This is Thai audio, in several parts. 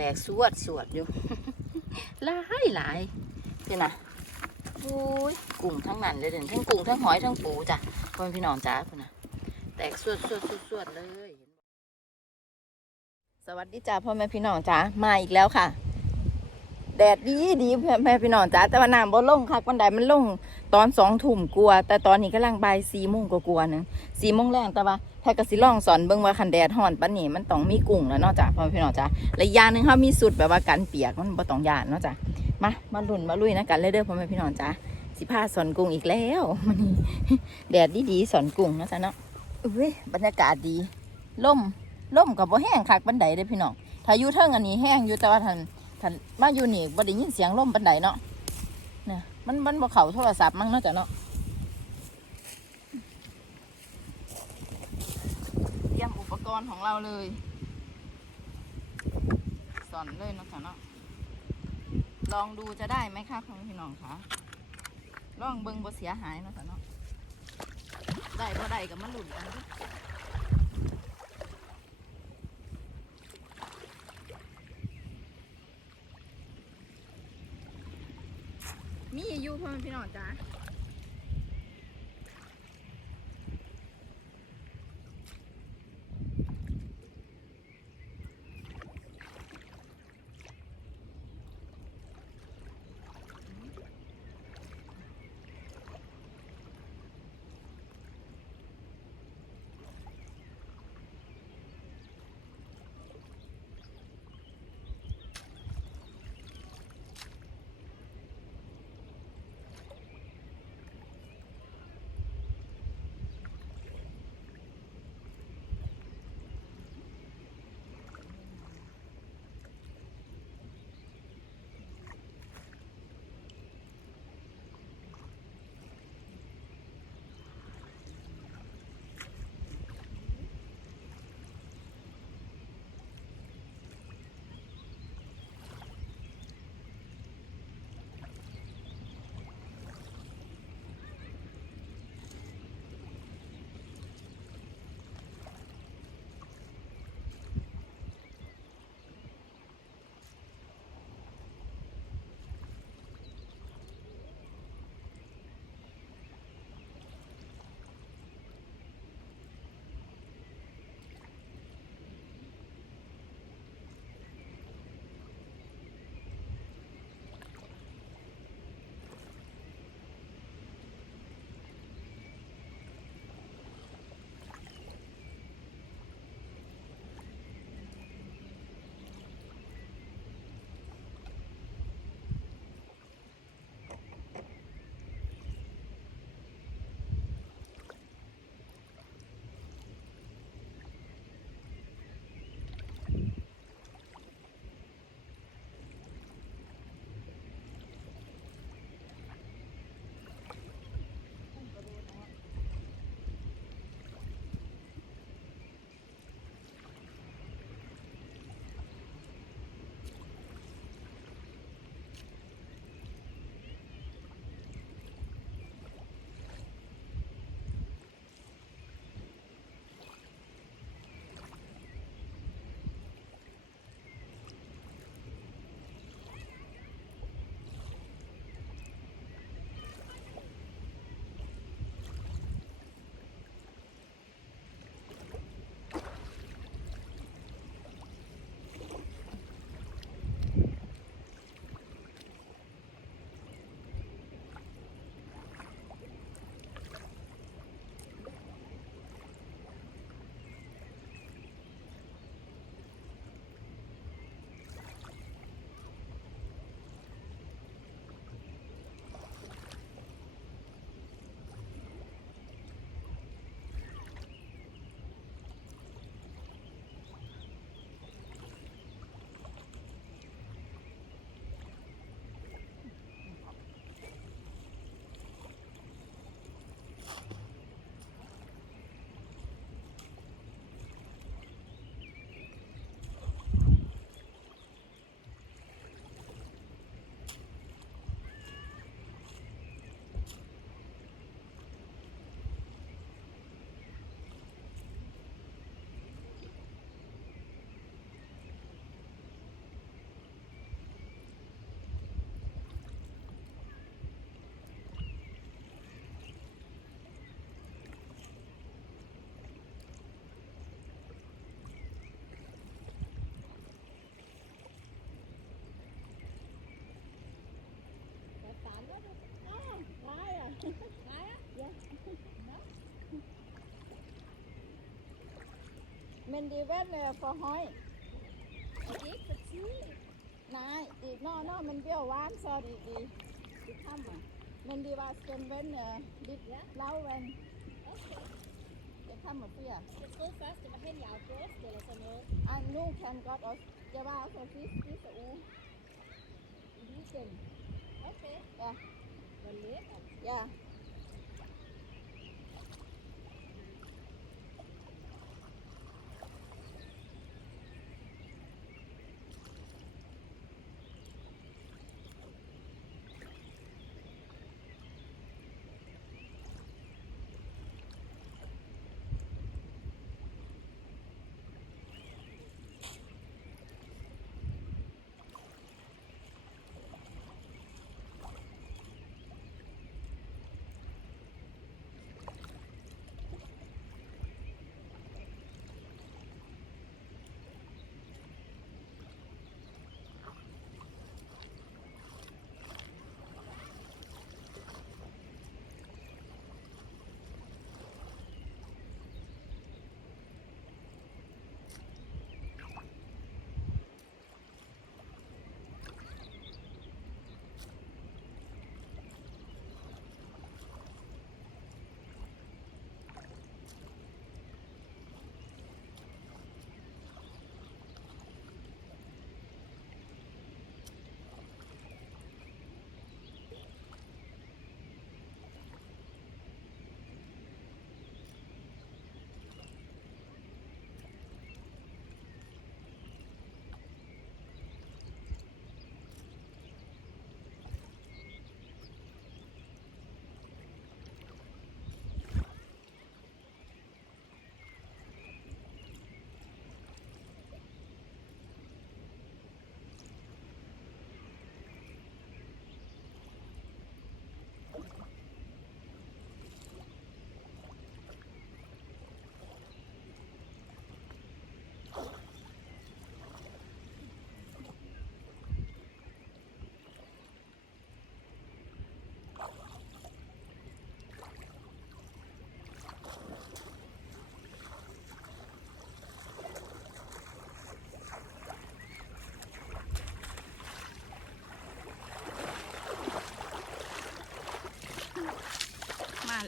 แตกสวดสวดอยู่หลายหลายพี่นะโอ้ยกุ้งทั้งนั้นเลยเด่นทั้งกุ้งทั้งหอยทั้งปูจ้ะพ่อแม่พี่น้องจ้าพี่นะแตกสวดสวดสวดสวดเลย สวัสดีจ้าพ่อแม่พี่น้องจ้ามาอีกแล้วค่ะ แดดดีดีพ่อแม่พี่น้องจ้าแต่ว่าน้ำบ่ลงคักวันใดมันลงตอนสองทุ่มกลัว แต่ตอนนี้กำลังบ่ายสี่โมงกลัวหนึงสี่โมงแรงแต่ว่าแพทย์กสิลองสอนเบิ่งว่าคันแดดฮ้อนปานนี้มันต้องมีกุ้งแล้วเนาะจ้ะพ่อพี่น้องจ้าและย่าหนึ่งเขามีสุดแบบว่ากันเปียกมันบ่ต้องยานเนาะจ้ะมามาลุ่นมาลุยนะกันเลยเด้อพ่อแม่พี่น้องจ้าสิพาสอนกุ้งอีกแล้วมันนี้แดดดีดีสอนกุ้งเนาะจ้ะเนาะอุ้ยบรรยากาศดีล่มล่มกับบ่แห้งคักบันไดเด้อพี่น้องถ้าอยู่เทิงอันนี้แห้งอยู่แต่ว่าทัน ท่านมาอยู่นี่บ่ได้ยินเสียงลมปันใดเนาะเนี่ยมันมันบ่เข้าโทรศัพท์มั้งเนาะจ้ะเนาะเตรียมอุปกรณ์ของเราเลยสอนเลยเนาะจ้ะเนาะลองดูจะได้ไหมคะคุณพี่น้องคะลองเบิ่งบ่เสียหายเนาะจ้ะเนาะได้บ่ได้ก็มาลุ้นกันเด้อ มีอยู่พ่อแม่พี่น้องจ้า men die werden verheuen. Ik verzie. Nein, die, no, no, men will warm, so die, die, die kommen. Men die was den wenn, äh, die Ja. laufen, Okay. die kommen hier. Jeg troede først, det var hen i august eller sådan noget. Ah, nu kan godt også, det var også sidste, sidste uge. I weekend. Okay. Ja. Hvor lækkert. Ja.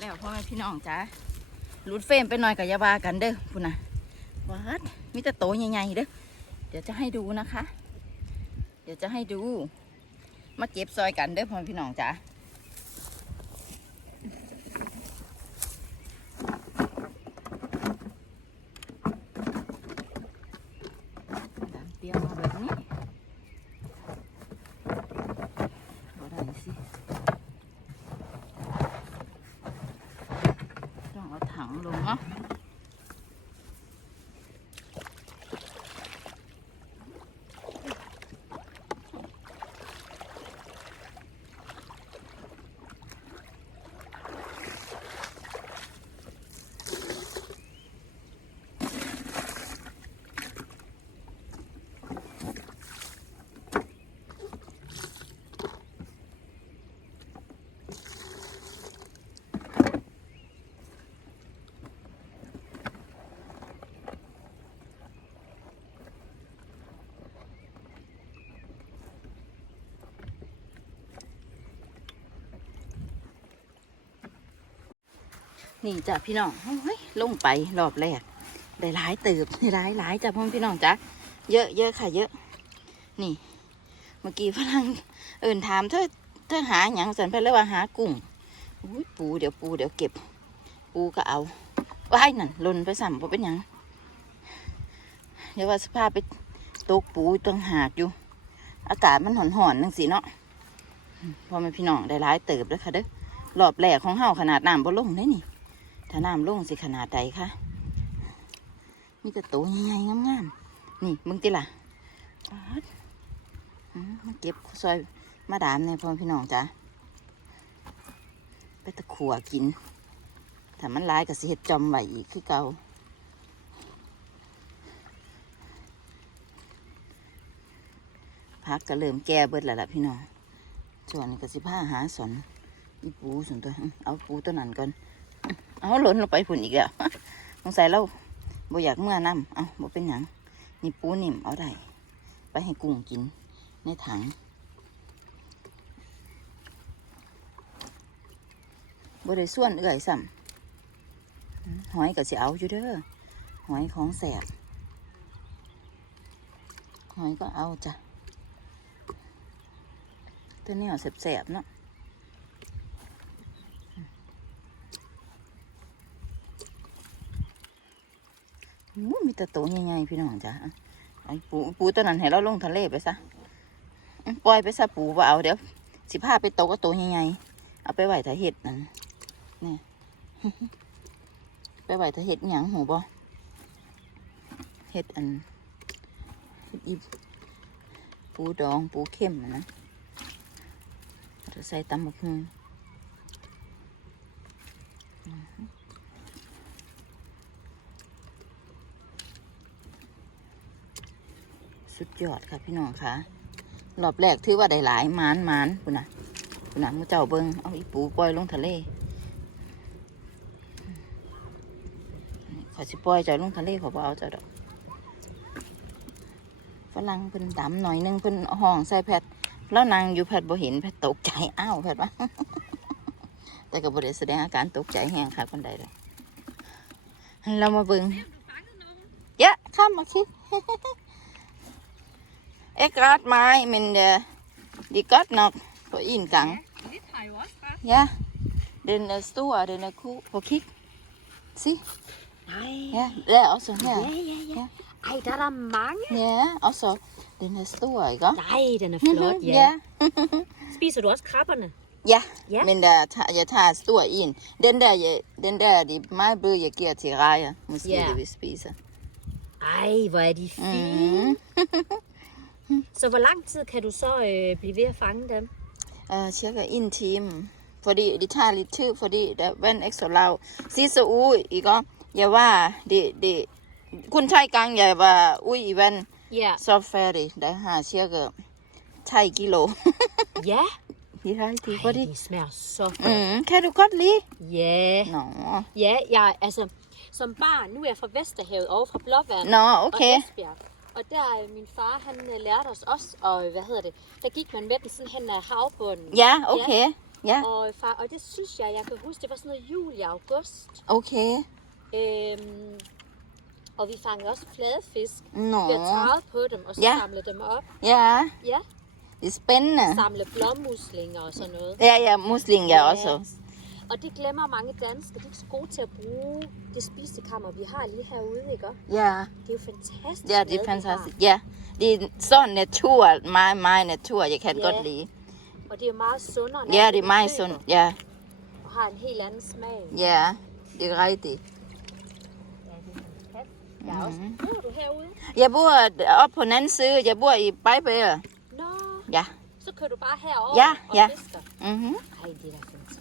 แล้วพ่อแม่พี่น้องจ้ารูดเฟรมไปหน่อยกับยาบากันเด้อพุ่นนะวัดมีแต่โตใหญ่ๆเด้อเดี๋ยวจะให้ดูนะคะ เดี๋ยวจะให้ดู มาเก็บซอยกันเด้อพ่อแม่พี่น้องจ้าดามเตรียมมาแบบนี้บ่ได้สิ ต้อง นี่จ้ะพี่น้องเฮ้ยลงไปรอบแรกได้หลายเติบได้หลายหลายจ้ะพ่อพี่น้องจ้ะเยอะเยอะค่ะ เยอะ นี่ เมื่อกี้ฝรั่งเอินถามเธอเธอหาอย่างสันไปแล้วว่าหากุ้งอุ้ยปูเดี๋ยวปูเดี๋ยวเก็บ ปูก็เอาว่ายนั่นลนไปสั่มบ่เป็นหยังเดี๋ยวว่าสภาพไปตกปูต้องหากอยู่ อากาศมันหอนหอนนังสิเนาะพ่อแม่พี่น้องได้หลายเติบแล้วค่ะเด้อรอบแรกของเฮาขนาดน้ำบ่ลงได้นี่ ถ้าน้ำลงสิขนาดใดคะมีแต่โตวใหญ่ๆงามๆนี่มึงติล่ะป๊าดอืมมาเก็บซอยมาดามเนี่ยพ่อพี่น้องจ้ะไปตะขัวกินถ้ามันร้ายก็สิเฮ็ดจอมไหวอีกคือเก่าพักก็เริ่มแก่เบิดแล้วล่ะพี่น้องส่วนนี้ก็สิผ้าหาสอนอีปูส่วนตัวอื้อเอาปูตัวนั้นก่อน เอาหล่นลงไปผุนอีกแล้วสงสัยเราบ่อยากเมื่อน้ำเอาบ่เป็นหยังนี่ปูนิ่มเอาได้ไปให้กุ้งกินในถังบ่ได้ส่วนเอื่อยซ้ำหอยก็สิเอาอยู่เด้อหอยของแสบหอยก็เอาจ้ะตัวนี้เอาแสบๆเนาะ มีแต่โตวใหญ่ๆพี่น้องจ้ะไอ้ปูปูตัวนั้นให้เราลงทะเลไปซะปล่อยไปซะปูว่าเอาเดี๋ยวสิพาไปโตก็โตวใหญ่ๆเอาไปไหวถ้าเห็ดนั่นนี่ไปไหวถ้าเห็ดหยังหูบ่เห็ดอันเห็ดอีปูดองปูเข้มนะนะใส่ตำบักหุ่ง สุดยอดค่ะพี่น้องค่ะรอบแรกถือว่าได้หลายมานมานคุณน่ะคุณน่ะมูเจ้าเบิงเอาอีปูปล่อยลงทะเลขอสิปล่อยเจ้าลงทะเลขอบ่เอาเจ้าดอกฝรั่งเพิ่นดำหน่อยหนึงเพิ่นห้องใส่แพทแล้วนางอยู่แพทบ่เห็นแพทตกใจอ้าวแพทว่าแต่ก็บ่ได้แสดงอาการตกใจแหงค่ะคนใดเลยเรามาเบิงเยอะข้ามมาสิด Ik raad mij men de die kat nog voor ingang. Dit har jo også bare. Ja, den er stor, den er cool. På kig. Se, Nej. ja, der er også Ja, her. ja, ja. Ej, der er der mange. Ja, også den er stor, ikke? Nej, den er flot, ja. ja. Spiser du også krabberne? Ja, Ja. men der, tager- jeg tager stor en. Den der, jeg, den der, de er meget bløde, jeg giver til Raja. Måske Ja. det vil spise. Ej, hvor er de fine. Mm. Så hvor lang tid kan du så øh, blive ved at fange dem? Uh, cirka en time. Fordi det tager lidt tid, fordi der vand ikke så lav. Sidste uge, ikke? Jeg var, det, det, kun tre gange jeg var ude i vand, Ja. så færdig. Der har cirka 3 kilo. Ja. Det er rigtigt, Ej, fordi... de smager så godt. Mm, kan du godt lide? Ja. Nå, Ja, jeg, altså, som barn, nu er jeg fra Vesterhavet og fra Blåvand. Nå og okay. Esbjerg. Og der, øh, min far, han øh, lærte os også, og øh, hvad hedder det, der gik man med den sådan hen ad havbunden. Ja, okay. Ja, Og, øh, far, og det synes jeg, jeg kan huske, det var sådan noget juli august. okay. Øhm, og vi fangede også fladefisk. Nå, Vi har på dem, og så Ja. samlet dem op. ja, Ja, det er spændende. samle blåmuslinger og sådan noget. Ja, ja, musling jeg også. Og det glemmer mange danskere. De er ikke så gode til at bruge det spisekammer, vi har lige herude, ikke? Ja, Det er jo fantastisk ja, det er fantastisk. Ja, det er så natur, meget, meget natur, jeg kan Ja. godt lide. Og det er meget sundere. Ja, det er meget sundt. Ja, Og har en helt anden smag. ja, det er rigtigt. Ja, er også... Bor du herude? Jeg bor oppe på den anden side. Jeg bor i Bejbæger. Nå, Ja. så kører du bare herover Ja, og ja. fisker. Mm-hmm. Ej, det er da fantastisk.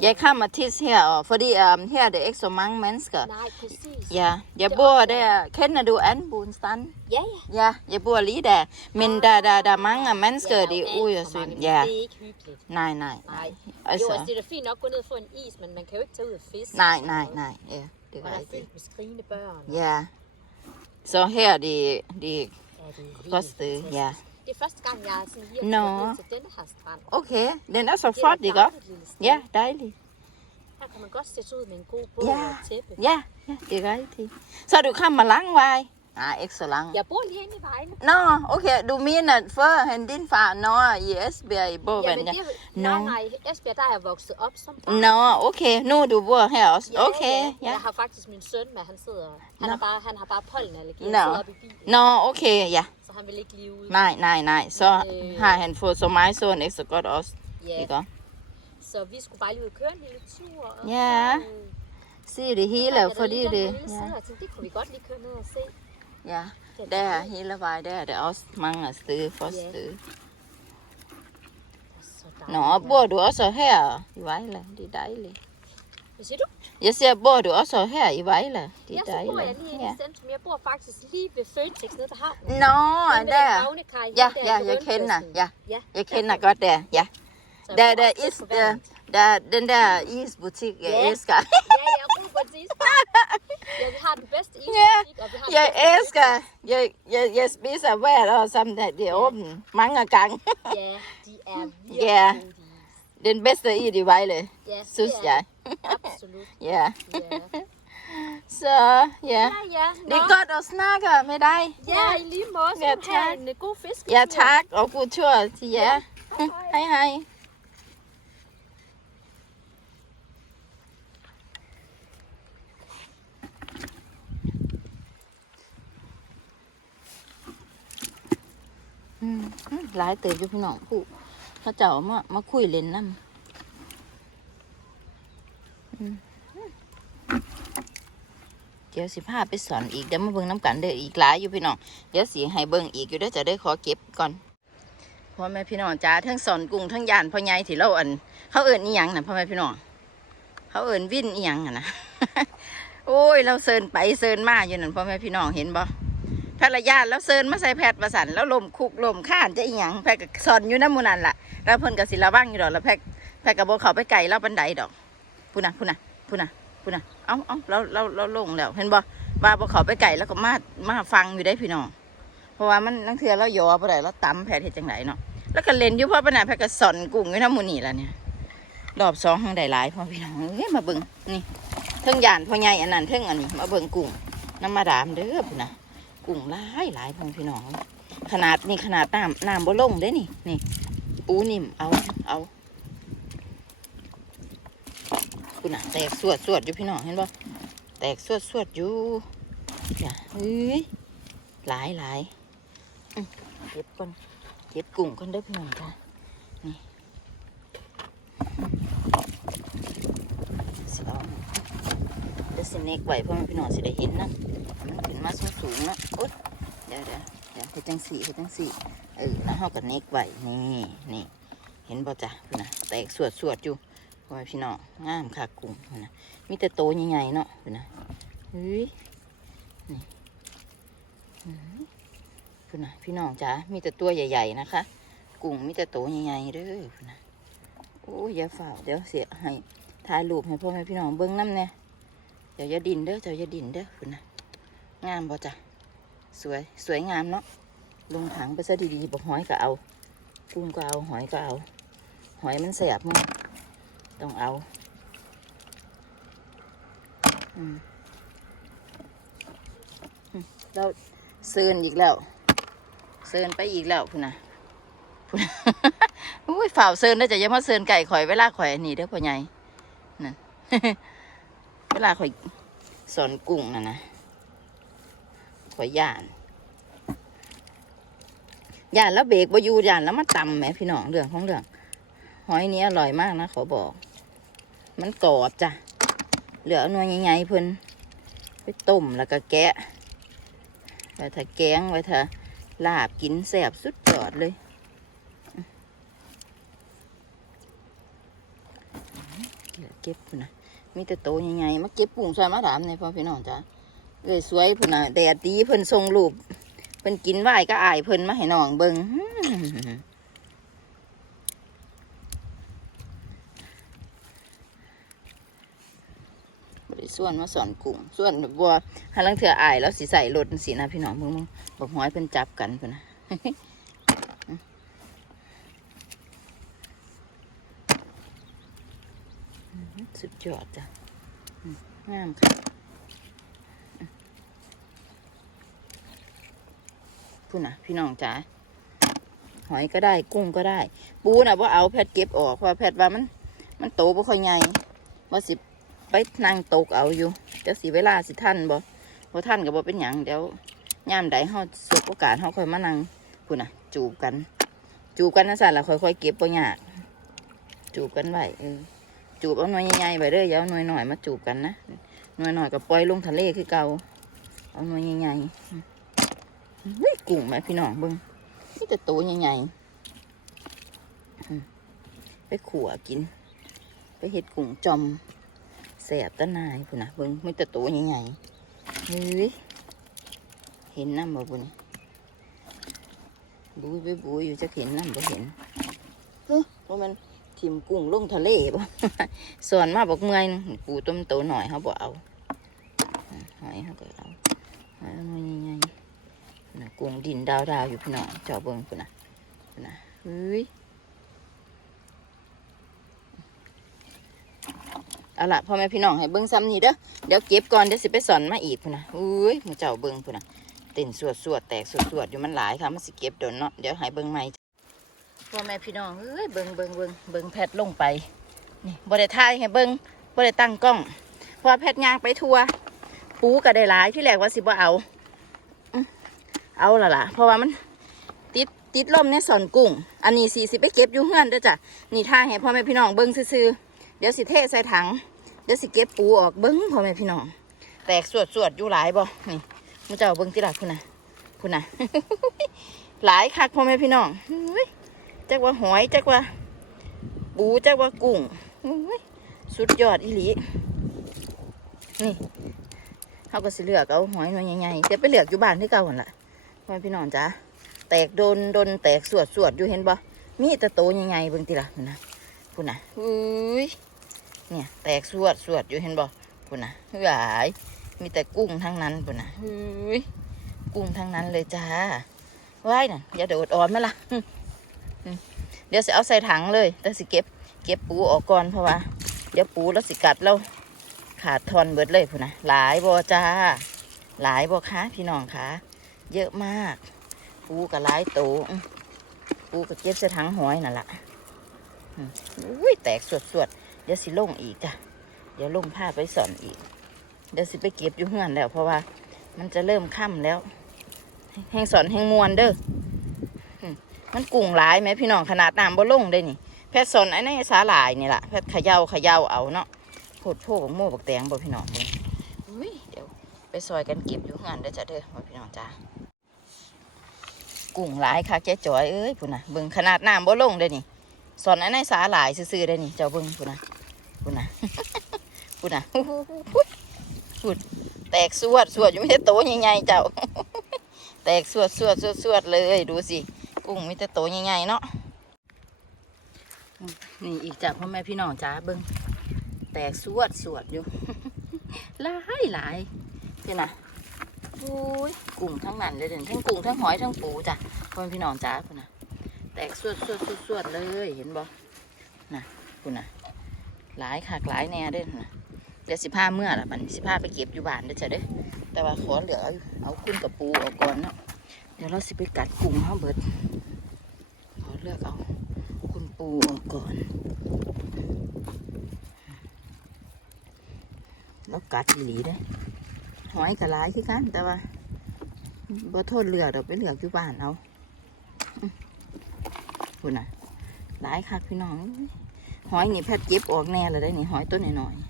Jeg kommer tit her, fordi um, her er det ikke så mange mennesker. Nej, præcis. Ja, jeg bor der. Kender du Anbuen stand? Ja, ja. Ja, jeg bor lige der. Men der, der, der er mange mennesker, Ja, de er ude og Ja, Det er ikke hyggeligt. nej, nej. Nej. Altså, Jo, altså, det er da fint nok at gå ned og få en is, men man kan jo ikke tage ud og fiske. nej, og nej, nej. Ja, det Og er der er rigtigt. fyldt med skrigende børn. Ja. Så her, det, det Ja, det er fantastisk. ja. Det er første gang, jeg er sådan lige Nå. ned til denne her strand. Okay, den er så flot, ikke? Ja, dejligt. Her kan man godt sætte sig ud med en god bog Ja. og tæppe. Ja, ja, det er rigtigt. Så du kommer lang vej? Nej, ikke så lang. Jeg bor lige inde i Vejle. Nå, okay, du mener førhen din far, når i Esbjerg i Båvand, Jamen, det, er- nej, nej, Esbjerg, der er jeg vokset op som barn. Nå, okay, nu du bor her også. Ja, Okay, ja. ja. Jeg har faktisk min søn med, han sidder, han, Nå. har bare, han har bare pollenallergi, han sidder oppe i bilen, Nå, okay, ja. så han vil ikke lige ud. Nej, nej, nej. Så Øh. har han fået så meget så ikke så godt også. Ja, Ikke? så vi skulle bare lige ud og køre en lille tur. Og Ja. så, øh, Se det hele, fordi det... Ja, og tænkte, det kunne vi godt lige køre ned og se. Ja. Det Der er dejligt. hele vejen, der er der også mange steder for Ja. steder. Det er så Nå, dejligt. bor du også her i Vejle? Det er dejligt. Hvad siger du? Jeg siger, bor du også her i Vejle? Det Ja, er så bor jeg dejligt. lige inde Ja. i centrum. Jeg bor faktisk lige ved Føtex nede på havnen. Nå, Inde ved den der. havnekaj Ja, henne der ja, ved jeg kender. rundkørslen. Ja, Ja, jeg der kender bor godt der. Ja. Så jeg Der, bor der også tæt is, på der, den der isbutik, jeg Ja. elsker. Ja, jeg er god på et. Ja, vi har den bedste isbutik, og vi har Jeg bedste elsker, jeg, jeg, jeg spiser hver år sammen, da det er åbent mange gange. is. Ja, de er virkelig Ja. gode, de is. Den bedste is i Vejle, Ja, synes jeg. Absolut. Ja, Ja. så ja. Ja, ja. Det er godt at snakke med dig. Ja, i lige måde. Ja, tak. en god fisk. Ja, tak, og god tur til jer. Hej, hej. อืมหลายเติบอยู่พี่น้องผู้เขาเจ้ามามาคุยเล่นน้ำอืมเดี๋ยวสิพาไปสอนอีกเดี๋ยวมาเบิ่งน้ำกันเด้ออีกหลายอยู่พี่น้องเดี๋ยวสีให้เบิ่งอีกอยู่เด้จะได้ขอเก็บก่อนพ่อแม่พี่น้องจ้าทั้งสอนกุ้งทั้งยานพ่อใหญ่ที่เราอันเขาเอิญอีหยังนะพ่อแม่พี่น้องเขาเอิญวินอีหยังอะนะโอ้ย เราเซินไปเซินมาอยู่นั่นพ่อแม่พี่น้องเห็นบ่ ภรรยาแล้วเซินมาใส่แพทย์ประสันแล้วลมคุกลมข้านจะอีหยังแพทย์ก็สอนอยู่น้ำมูนันล่ะแล้วเพิ่นก็สิระวังอยู่ดอกแล้วแพทย์แพทย์ก็บ่เขาไปไกลแล้วบันไดดอกพูน่ะพูน่ะพูน่ะพูน่ะเอ้าเอ้าเราเราเราลงแล้วเห็นบ่ว่าโบเขาไปไกลแล้วก็มามาฟังอยู่ได้พี่น้องเพราะว่ามันลังเทือเรายอบ่ได้เราตำแผดเฮ็ดจังไดเนาะแล้วก็เล่นอยู่เพราะปานนั้นแพทย์ก็สอนกุ้งอยู่น้ำมูนี่ล่ะเนี่ยรอบสองทางใดหลายพ่อพี่น้องเอ้ยมาเบิ่งนี่เทิงยานพ่อใหญ่อันนั้นเทิงอันนี้มาเบิ่งกุ้งน้ำมาดามเด้อพุ่นน่ะ กุ้งหลายหลายพ่อพี่น้อง ขนาดนี่ขนาดน้ำน้ำบ่ลงเด้นี่นี่ปูนิ่มเอาเอาคุณน่ะแตกสวดสวดอยู่พี่น้องเห็นบ่แตกสวดสวดอยู่อย่าเฮ้ยหลายหลายเก็บก่อนเก็บกุ้งก่อนเด้อพี่น้องจ้ะนี่สิเอาเดี๋ยว สิเนกไว้เพื่อให้พี่น้องสิได้เห็นนะมันขึ้นมาสูงสูงนะโอ๊ยเดี๋ยวเดี๋ยวเดี๋ยวเฮ็ดจังสี่เฮ็ดจังสี่เออแล้วเฮาก็เนกไว้นี่นี่เห็นบ่จ้ะพี่นะแตกสวดสวดอยู่พ่อแม่พี่น้องงามค่ะกุ้งพุ่นน่ะมีแต่โตใหญ่ๆเนาะพี่นะเฮ้ยนี่อื้อพี่นะพี่น้องจ้ะมีแต่ตัวใหญ่ๆนะคะกุ้งมีแต่โตใหญ่ๆเด้อพี่นะโอ้ยอย่าฝ่าเดี๋ยวเสียให้ถ่ายรูปให้พ่อแม่พี่น้องเบิ่งน้ำเนี่ย เดี๋ยวอย่าดินเด้อเดี๋ยวอย่าดินเด้อพี่น่ะงามบ่จ้ะสวยสวยงามเนาะลงถังไปซะดีๆบอกหอยก็เอากุ้งก็เอาหอยก็เอา หอยมันแสบมั้งต้องเอาเราเซินอีกแล้วเซินไปอีกแล้วพุ่นนะพุ่ะอุ้ยฝ่าวเซินได้จะยังมาเซินไก่ข่อยเวลาข่อยนี่เด้อพ่อใหญ่นั่น ลาข่อยสอนกุ้งนะนะข่อยย่านย่านแล้วเบรกบอยู่ย่านแล้วมันต่ำแหมพี่น้องเรื่องของเรื่องหอยนี้อร่อยมากนะขอบอก มันกรอบจ้ะเหลือเอาหน่วยใหญ่ๆเพิ่นไปต้มแล้วก็แกะไว้ถ้าแกงไว้ถ้าลาบกินแสบสุดยอดเลยเก็บนะ มีแต่โตใหญ่ๆมาเก็บปุ่งซอยมาดามเนี่ยพ่อพี่น้องจ้ะเอ้ยสวยพุ่นนะแดดดีเพิ่นทรงรูปเพิ่นกินไหวก็อายเพิ่นมาให้น้องเบิ่งอื้อหือบ่ได้ส่วนมาสอนกุ้งส่วนแบบว่าหาลังเถื่ออายแล้วสิใส่รถสินะพี่น้องมึงมึงบอกหอยเพิ่นจับกันเพิ่นนะ สุดยอดจ้ะงามค่ะพูดนะพี่น้องจ๋าหอยก็ได้กุ้งก็ได้ ปูนะว่าเอาแพทย์เก็บออกเพราะแพทย์ว่ามัน มันโตบ่ค่อยใหญ่ว่าสิไปนั่งตกเอาอยู่เดี๋ยวสิเวลาสิท่านบ่บ่ท่านก็บ่เป็นหยังเดี๋ยวย่ามใดเฮาสบโอกาสเฮาค่อยมานั่งพูดนะจูบกัน จูบกันนะสั่นละค่อยๆเก็บบ่ยากจูบกันไว้เออ จูบเอาหน่วยใหญ่ๆไว้เด้ออย่าเอาหน่วยหน้อยมาจูบกันนะหน่วยน้อยก็ปล่อยลงทะเลคือเก่าเอาหน่วยใหญ่ๆเฮ้ยกุ้งแม่พี่น้องเบิ้งนี่แต่โตใหญ่ๆไปขัวกิน ไปเห็ดกุ้งจอมแสบตะนายพุ่นนะเบิ้งไม่แต่โตใหญ่ๆเฮ้ยเห็นน้ำบ่บุญบุยไปบุยอยู่จะเห็นน้ำบ่เห็นเฮ้ยว่ามัน ทิมกุ้งลงทะเลบ่ส่วนมาบอกเมื่อยปูต้มโตหน่อยเขาบอกเอาหอยเขาก็เอาหอยมันยังไงนะกุ้งดินดาวดาวอยู่พี่น้องเจ้าเบิ้งพุ่นนะพุ่นนะเฮ้ยเอาละพ่อแม่พี่น้องให้เบิ้งซ้ำนี่เด้อเดี๋ยวเก็บก่อนเดี๋ยวสิไปสอนมาอีกพุ่นนะอุ้ยมูเจ้าเบิ้งพุ่นนะเต้นสวดสวดแตกสวดสวดอยู่มันหลายค่ะมันสิเก็บโดนเนาะเดี๋ยวให้เบิ้งใหม่ พ่อแม่พี่น้องเอ้ยเบิงเบิงเบิงเบิงแพทลงไป นี่บริทายให้เบิงบริตั้งกล้องเพราะแพทย่างไปทัวปูก็ได้หลายที่แรกว่าสิบ่เอา เอาละล่ะ เพราะว่ามันติดติดลมในสอนกุ้ง อันนี้สี่สิบไปเก็บอยู่เฮือนเด้อจ้ะ นี่ท่าให้พ่อแม่พี่น้องเบิงซื่อเดี๋ยวสิเทใส่ถัง เดี๋ยวสิเก็บปูออกเบิงพ่อแม่พี่น้อง แตกสวดสวดอยู่หลายบ่ นี่มุเจ้าเบิงที่หลักคุณนะคุณนะหลายคักพ่อแม่พี่น้องเฮ้ย จักว่าหอยจักว่า ปูจักว่ากุ้งอุ้ยสุดยอดอีหลีนี่เขาก็สิเลือกเอาหอยหน่อยใหญ่ๆเดี๋ยวไปเลือกอยู่บ้านที่เก่าหันละพ่อพี่น้องจ้าแตกโดนโดนแตกสวดสวดอยู่เห็นบ่มีแต่โตใหญ่ๆเบิ่งติล่ะพุ่นะพุ่นะอุ้ยเนี่ยแตกสวดสวดอยู่เห็นบ่พุ่นะหลายมีแต่กุ้งทั้งนั้นพุ่นะอุ้ยกุ้งทั้งนั้นเลยจ้าว้ายน่ะอย่าโดดอ่อนไหมล่ะ เดี๋ยวสิเอาใส่ถังเลย แต่สิเก็บ เก็บปูออกก่อนเพราะว่า เดี๋ยวปูแล้วสิกัดเราขาดทอนเบิดเลยพุ่นนะหลายบอจ้า หลายบอคะพี่น้องคะเยอะมาก ปูกับหลายโตปูกับเก็บใส่ถังหอยนั่นแหละอุ้ยแตกสวดสวดเดี๋ยวสิลงอีกจ้ะเดี๋ยวลงผ้าไปสอนอีก เดี๋ยวสิไปเก็บอยู่เฮือนแล้ว เพราะว่า มันจะเริ่มค่ำแล้ว แห้งสอนแห้งมวนเด้อ มันกุ้งหลายไหมพี่น้องขนาดน้ำบ่ลงได้นี่ แพทย์สนไอ้นี่สาหลายนี่แหละแพทย์เขย่าขย่าเอาเนาะโพดโพบักโม่บักแตงบ่พี่น้องเบิ่งอุ้ยเดี๋ยวไปซอยกันเก็บอยู่งานเด้อจ้ะเด้อบ่พี่น้องจ้ากุ้งหลายค่ะแกจอยเอ้ยพุ่นน่ะเบิ่งขนาดน้ำบ่ลงได้นี่สอนไอ้นี่สาหลายซื่อๆได้นี่เจ้าเบิ่งพุ่นน่ะพุ่นน่ะพุ่นน่ะพุ่นแตกสวดสวดอยู่ไม่ใช่โตใหญ่ๆเจ้า แตกสวดสวดสวดสวดเลยดูสิ กุ้งมีแต่โตใหญ่ๆเนาะนี่อีกจากพ่อแม่พี่น้องจ้าเบิ้งแตกสวดสวดอยู่หลายหลายพี่นะโอ้ยกุ้งทั้งนั้นเลยเด่นทั้งกุ้งทั้งหอยทั้งปูจ้ะพ่อแม่พี่น้องจ้าคุณนะแตกสวดสวดสวดสวดเลยเห็นบ่นะคุณนะหลายขากหลายแน่เด้นนะเดี๋ยวสิพาเมื่อละมันสิพาไปเก็บอยู่บ้านเด้อจ้ะเด้อแต่ว่าขอเหลือเอาเอาคุณกับปูออกก่อนเนาะ ดี๋ยวเราสิไปกัดกุ้งเขาเบิดขอเลือกเอาคุณปูออกก่อน แล้วกัดหลีได้หอยกระไรคือกัน แต่ว่าบ่โทษเลือเราไปเลือกอยู่บ้านเอาคุณน่ะหลายคักพี่น้อง หอยนี่แพทเก็บออกแน่เลยได้นี่หอยต้นหน่อยๆ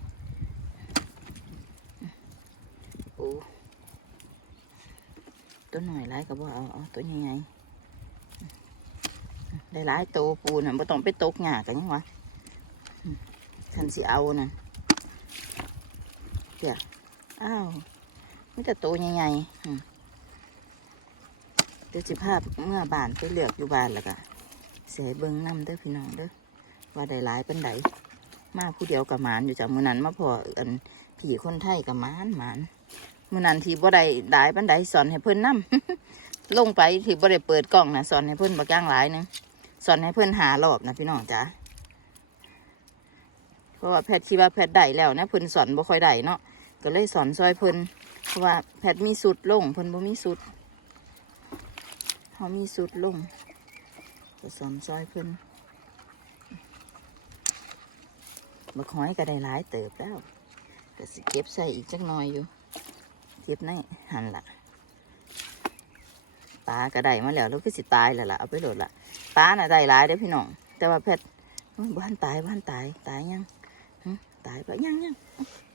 ปู ตัวหน่อยหลายก็บ่เอาเอาตัวใหญ่ๆได้หลายตัวปูน่ะบ่ต้องไปตกหยากันยังวะอืมฉันสิเอาน่ะเดี๋ยวอ้าวนี่แต่ตัวใหญ่เดี๋ยวสิภาพเมื่อบานไปเหลือกอยู่บานแล้วก็เสียเบิ้งน้ำเด้อพี่น้องเด้อว่าได้หลายเป็นไดมาผู้เดียวกับหมานอยู่จากมือนั้นมาพออันผีคนไทยกับหมานหมาน มื่อนั้นที่บ่ได้ได้บันไดสอนให้เพิ่นนํลงไปที่บ่ได้เปิดกล้องนะสอนให้เพิ่นบักย่างหลายหนึงสอนให้เพิ่นหารอบนะพี่น้องจ้าเพราะว่าแพทย์คิดว่าแพทย์ได้แล้วนะเพิ่นสอนบ่ค่อยได้เนาะก็เลยสอนซอยเพิ่นเพราะว่าแพทย์มีสุดลงเพิ่นบ่มีสุดเขามีสุดลงก็สอนซอยเพิ่นบักหอยก็ได้หลายเติบแล้วก็สิเก็บใส่อีกจักหน่อยอยู่ ก็บในหันละปลากระไดมาแล้วแล้วก็สิตายแล้วล่ะเอาไปโหลดละปลาน่ะได้หลายเด้อพี่น้องแต่ว่าแพทย์บ้านตายบ้านตายตายยังตายปะยังยัง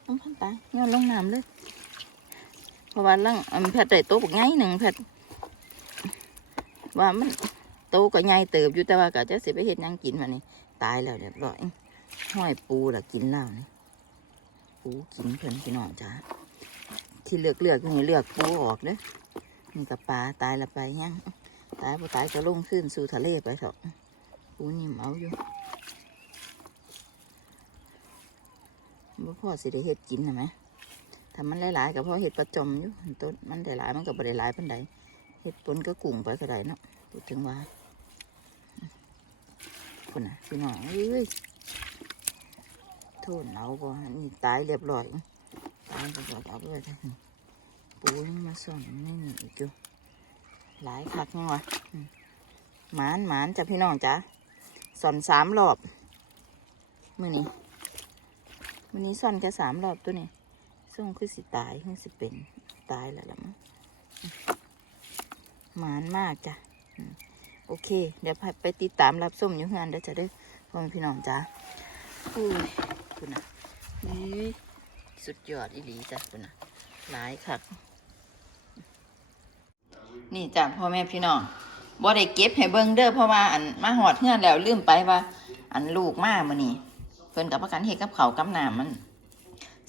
ต้องพันตายย้อนลงน้ำเลยเพราะว่าลังอันแพทย์ได้โตวบักไงหนึ่งแพทย์ว่ามันโตก็ใหญ่เติบอยู่แต่ว่าก็จะสิไปเห็ดยังกินมานี่ตายแล้วเรียบร้อยห้อยปูล่ะกินแล้วนี่ปูกินเพิ่นพี่น้องจ้า ที่เลือกเลือกนี่เลือกปูออกเด้อนี่กับปลาตายละไปยังตายพอตายก็ลงขึ้นสู่ทะเลไปเถอะปูนิ่มเอาอยู่บ่พ่อสิได้เฮ็ดกินนะไหมถ้ามันหลายๆก็พอเฮ็ดประจมอยู่ต้นมันหลายมันก็บ่ได้หลายปานใดเฮ็ดปนก็กุ้งไปก็ได้เนาะพูดถึงว่าคนน่ะพี่น้องเอ้ยโทษเอาบ่อนนี่ตายเรียบร้อย ตายก็บ่เอาไปเลยปูยังมาส่องนี่นี่อีกอยู่หลายคักยังวะหมานหมานจ้ะพี่น้องจ้ะสอนสามรอบมือนี้วันนี้ซ่อนแค่สามรอบตัวนี้ส่งคือสิตายคือสิเป็นตายแล้วล่ะมั้งหมานมากจ้ะโอเค เดี๋ยวไปติดตามรับส้มอยู่งานเดี๋ยวจะได้พ่อพี่น้องจ้าอุ้ยคุณนะนี่ สุดยอดอีหลีจ้ะคุณนะหลายคักนี่จ้ะพ่อแม่พี่น้องบ่ได้เก็บให้เบิ่งเด้อเพราะว่าอันมาหอดเฮือนแล้วลืมไปว่า อันลูกมามื้อนี้เพิ่นกับประกันเฮ็ดกับเขากับน้ำมัน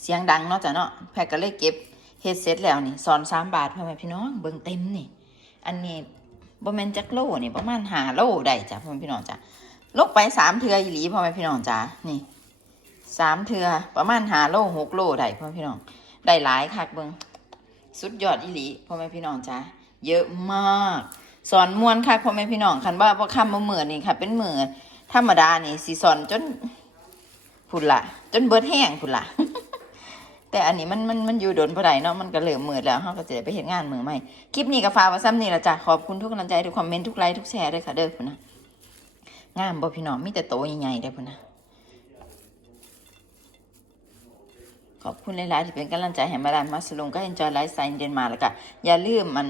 เสียงดังเนาะจ้ะเนาะแพทก็เลยเก็บเฮ็ดเสร็จแล้วนี่สอนสามบาทพ่อแม่พี่น้องเบิ่งเต็มนี่ อันนี้บ่แม่นจักโลนี่ประมาณหาโลได้จ้ะพ่อแม่พี่น้องจ้ะลกไปสามเทืออีหลีพ่อแม่พี่น้องจ้ะนี่ สามเทือประมาณหาโลหกโลได้พ่อแม่พี่น้องได้หลายคักเบิงสุดยอดอีหลีพ่อแม่พี่น้องจ้ะเยอะมาก สอนมวนคักพ่อแม่พี่น้องคันว่าบ่คำบ่มื้อนนี่ค่ะ เป็นเหมื้อธรรมดานี่สิสอนจนพุ่นละจนเบิดแห้งพุ่นละแต่อันนี้มันมันมันอยู่โดนบ่ได้เนาะมันก็เหลือมือแล้วเฮาก็จะไปเฮ็ดงานมือใหม่คลิปนี้ก็ฝากไว้ซ้ำนี่ละจ้ะขอบคุณทุกกำลังใจทุกคอมเมนต์ทุกไลค์ทุกแชร์ด้วยค่ะเด้อพุ่นนะงามบ่พี่น้องมีแต่โตใหญ่ๆเด้อพุ่นนะ ขอบคุณหลายๆที่เป็นกำลังใจให้มาดามมัสลุงก็ enjoy life style เดนมาร์กแล้วก็อย่าลืมมัน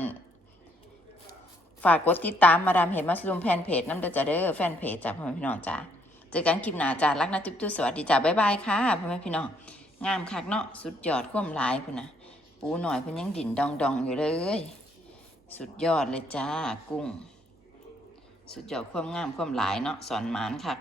ฝากกดติดตามมาดามเห็นมัสลุมแฟนเพจน้ำเด้อจ้ะเด้อแฟนเพจจ้ะพ่อแม่พี่น้องจ้ะเจอกันคลิปหน้าจ้ารักนะจุ๊บจุ๊บสวัสดีจ้าบ๊ายบายค่ะพ่อแม่พี่น้องงามคักเนาะสุดยอดควมหลายพุ่นนะปูหน่อยพิ่นยังดิ่นดองดองอยู่เลย สุดยอดเลยจ้ากุ้ง สุดยอดควมงามควมหลายเนาะสอนหมานคัก